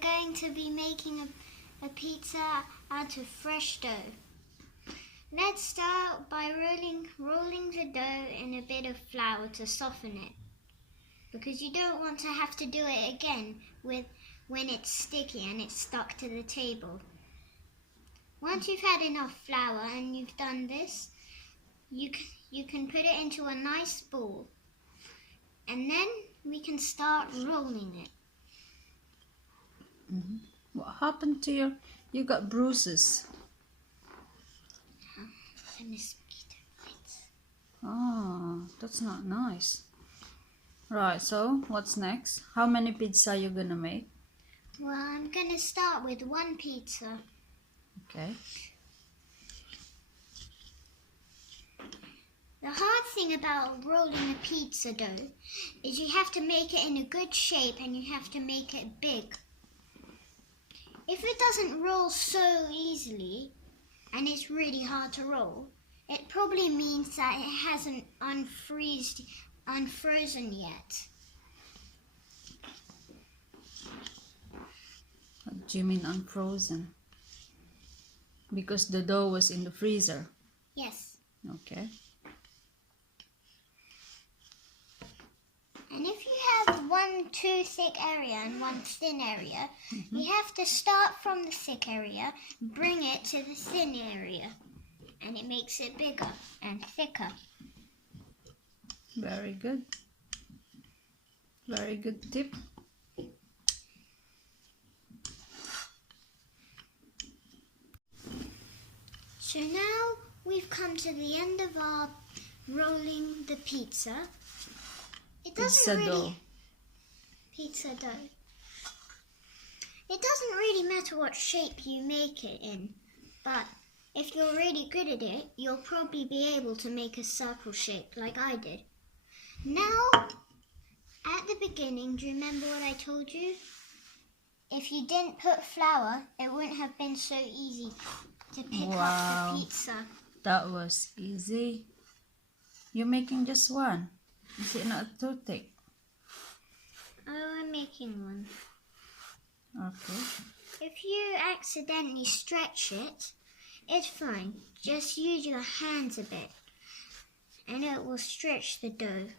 going to be making a pizza out of fresh dough. Let's start by rolling the dough in a bit of flour to soften it, because you don't want to have to do it again when it's sticky and it's stuck to the table. Once you've had enough flour and you've done this, you can put it into a nice ball, and then we can start rolling it. What happened to you got bruises? The mosquito bites. Oh, that's not nice. Right, so what's next? How many pizza are you gonna make? Well, I'm gonna start with one pizza. Okay. The hard thing about rolling a pizza dough is you have to make it in a good shape and you have to make it big. If it doesn't roll so easily and it's really hard to roll, it probably means that it hasn't unfrozen yet. What do you mean unfrozen? Because the dough was in the freezer. Yes. Okay. And if you have one too thick area and one thin area, you have to start from the thick area, bring it to the thin area, and it makes it bigger and thicker. Very good. Very good tip. So now we've come to the end of our rolling the pizza. It doesn't pizza dough. It doesn't really matter what shape you make it in, but if you're really good at it, you'll probably be able to make a circle shape like I did. Now, at the beginning, do you remember what I told you? If you didn't put flour, it wouldn't have been so easy to pick up the pizza. That was easy. You're making just one. Is it not too thick? Oh, I'm making one. Okay. If you accidentally stretch it, it's fine. Just use your hands a bit and it will stretch the dough.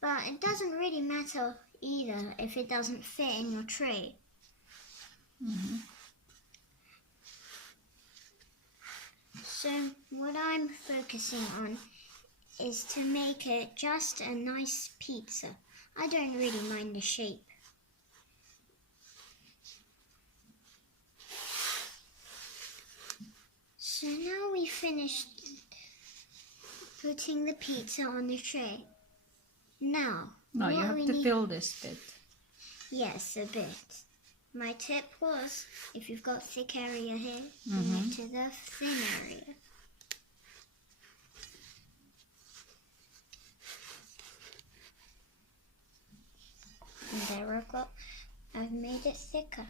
But it doesn't really matter either if it doesn't fit in your tray. So what I'm focusing on is to make it just a nice pizza. I don't really mind the shape. So now we finished putting the pizza on the tray. Now you have to fill this bit. Yes, a bit. My tip was, if you've got thick area here, bring it to the thin area. And there I've made it thicker.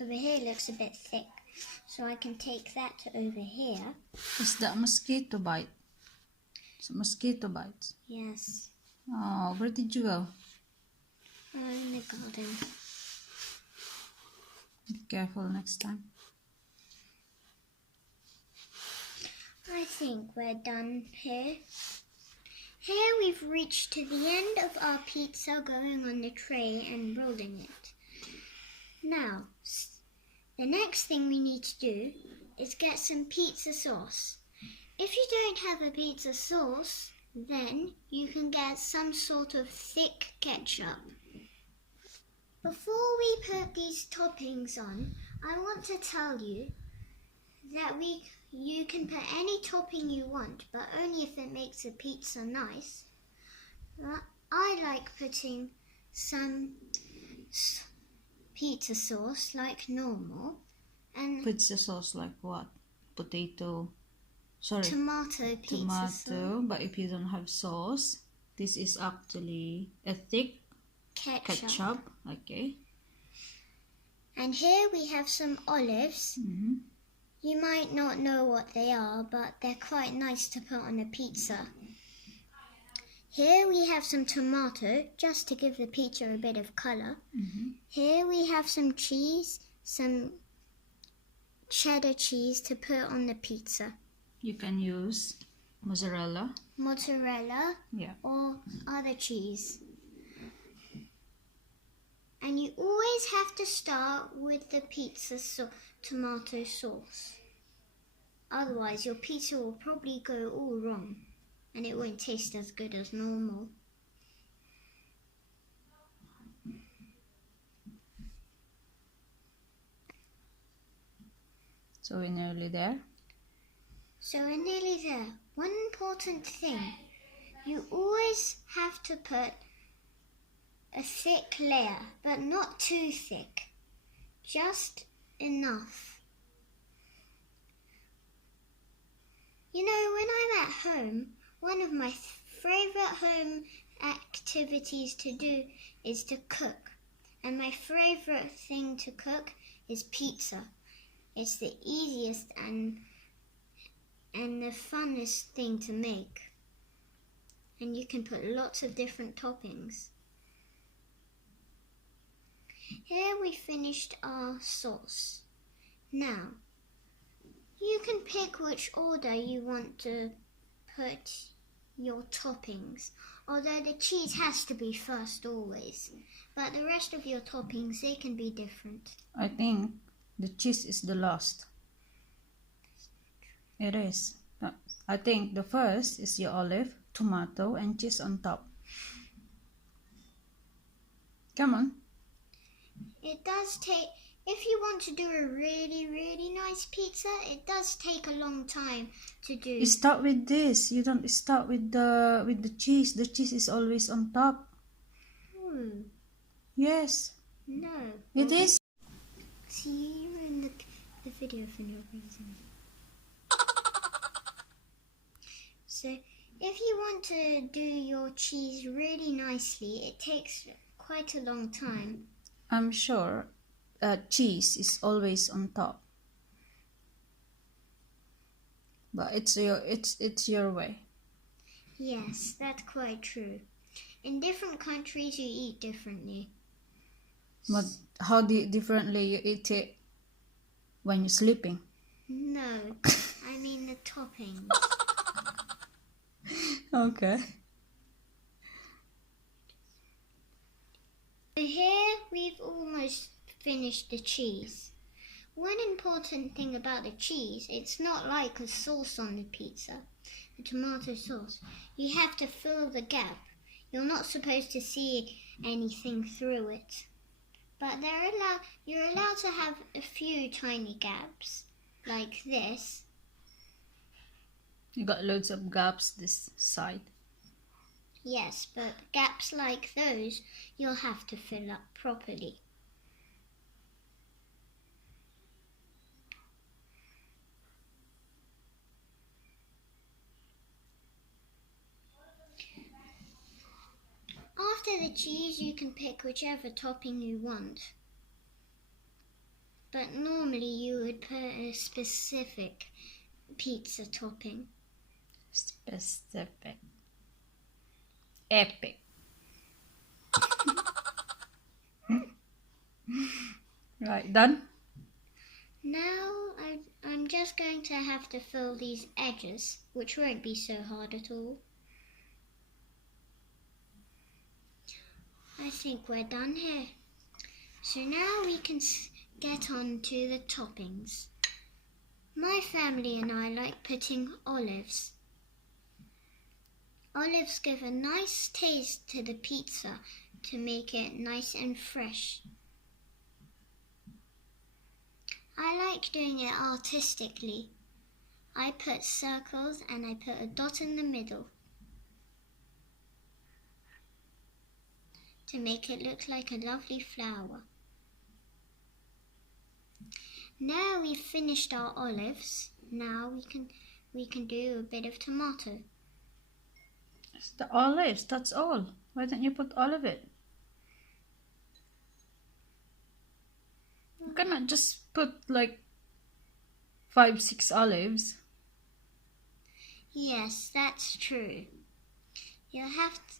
Over here looks a bit thick, so I can take that to over here. Is that mosquito bite? It's a mosquito bite. Yes. Oh, where did you go? In the garden. Be careful next time. I think we're done here. Here we've reached to the end of our pizza going on the tray and rolling it. Now, the next thing we need to do is get some pizza sauce. If you don't have a pizza sauce, then you can get some sort of thick ketchup. Before we put these toppings on, I want to tell you that you can put any topping you want, but only if it makes a pizza nice. I like putting some pizza sauce like normal. And pizza sauce like what? Tomato pizza sauce. But if you don't have sauce, this is actually a thick ketchup. Okay. And here we have some olives. You might not know what they are, but they're quite nice to put on a pizza. Here we have some tomato, just to give the pizza a bit of colour. Here we have some cheese, some cheddar cheese to put on the pizza. You can use mozzarella. Mozzarella or other cheese. And you always have to start with the pizza tomato sauce. Otherwise your pizza will probably go all wrong and it won't taste as good as normal. So we're nearly there. One important thing, you always have to put a thick layer, but not too thick, just enough. You know, when I'm at home, one of my favourite home activities to do is to cook. And my favourite thing to cook is pizza. It's the easiest and the funnest thing to make. And you can put lots of different toppings. Here we finished our sauce. Now, you can pick which order you want to put your toppings, although the cheese has to be first always, but the rest of your toppings, they can be different. I think the cheese is the last. It is. I think the first is your olive, tomato, and cheese on top. Come on. It does take, if you want to do a really, really nice pizza, it does take a long time to do. You start with this. You don't start with the cheese. The cheese is always on top. Yes. No. It is. See, you ruined the video for no reason. So, if you want to do your cheese really nicely, it takes quite a long time. I'm sure cheese is always on top. But it's your way. Yes, that's quite true. In different countries, you eat differently. But how differently you eat it when you're sleeping? No, I mean the toppings. Okay. Here we've almost finished the cheese. One important thing about the cheese, it's not like a sauce on the pizza, the tomato sauce. You have to fill the gap. You're not supposed to see anything through it. But you're allowed to have a few tiny gaps, like this. You got loads of gaps this side. Yes, but gaps like those, you'll have to fill up properly. After the cheese, you can pick whichever topping you want. But normally you would put a specific pizza topping. Specific. Epic. Right, done? Now I'm just going to have to fill these edges, which won't be so hard at all. I think we're done here. So now we can get on to the toppings. My family and I like putting olives. Olives give a nice taste to the pizza to make it nice and fresh. I like doing it artistically. I put circles and I put a dot in the middle to make it look like a lovely flower. Now we've finished our olives. Now we can do a bit of tomato. It's the olives, that's all. Why don't you put all of it? You cannot just put like 5-6 olives. Yes, that's true. You'll have to,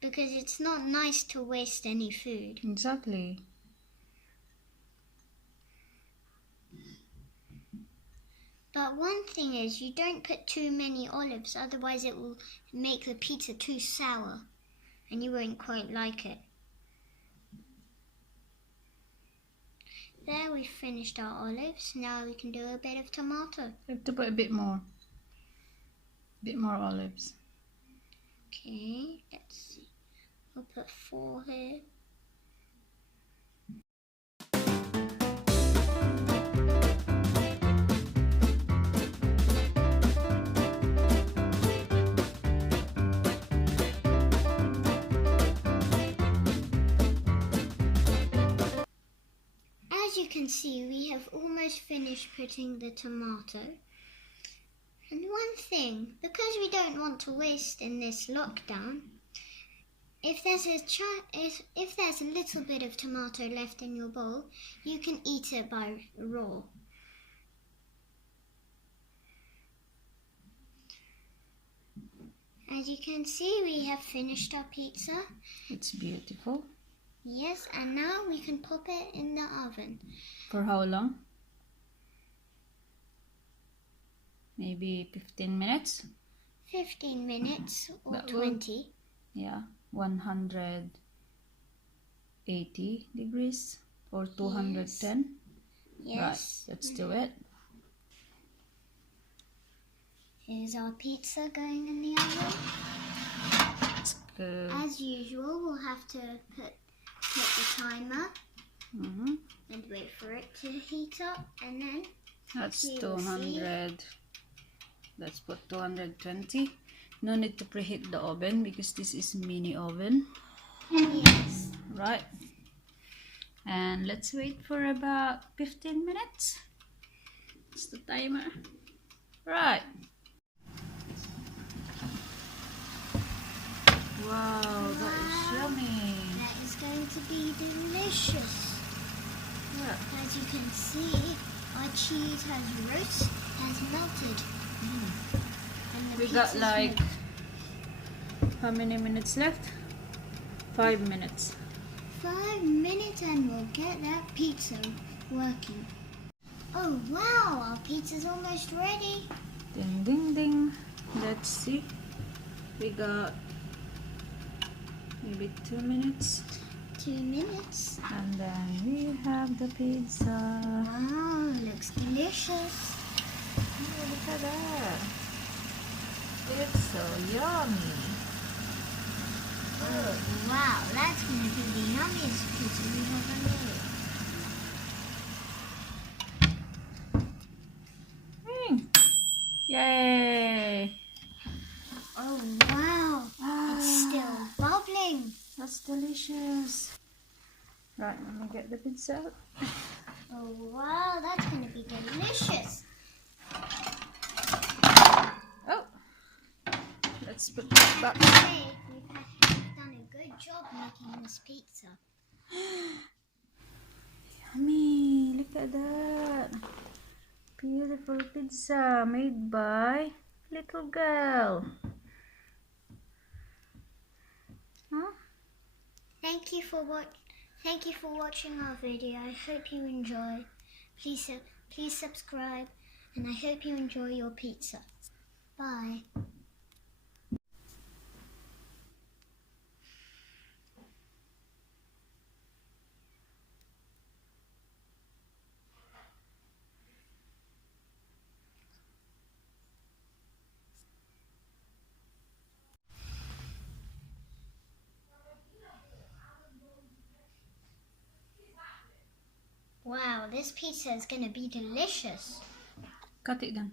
because it's not nice to waste any food. Exactly. But one thing is, you don't put too many olives, otherwise it will make the pizza too sour and you won't quite like it. There, we've finished our olives. Now we can do a bit of tomato. You have to put a bit more. Bit more olives. Okay, let's see. I'll put 4 here. As you can see, we have almost finished putting the tomato. And one thing, because we don't want to waste in this lockdown, if there's a little bit of tomato left in your bowl, you can eat it by raw. As you can see, we have finished our pizza. It's beautiful. Yes, and now we can pop it in the oven. For how long? Maybe 15 minutes? 15 minutes or That will- 20. Yeah, 180 degrees or 210. Yes. Right, let's do it. Here's our pizza going in the oven. Let's go. As usual, we'll have to put the timer and wait for it to heat up, and then That's we will 200. Let's put 220. No need to preheat the oven because this is mini oven. yes. Right. And let's wait for about 15 minutes. It's the timer. Right. Wow, that is yummy. That is going to be delicious. Yeah. As you can see, our cheese has melted. And the We got pizza's like, ready. how many minutes left? 5 minutes. 5 minutes and we'll get that pizza working. Oh wow, our pizza's almost ready. Ding, ding, ding. Let's see. We got maybe 2 minutes. 2 minutes. And then we have the pizza. Wow, looks delicious. Oh, look at that. It's so yummy. Oh wow, that's going to be the yummiest pizza we've ever made. Yay! Oh wow, it's still bubbling. That's delicious. Right, let me get the pizza out. Oh wow, that's going to be delicious. Oh! Let's put this back. Today, we've done a good job making this pizza. Yummy! Look at that. Beautiful pizza made by little girl. Huh? Thank you for watching our video. I hope you enjoy. Please subscribe, and I hope you enjoy your pizza. Bye. Wow, this pizza is going to be delicious. Cut it then.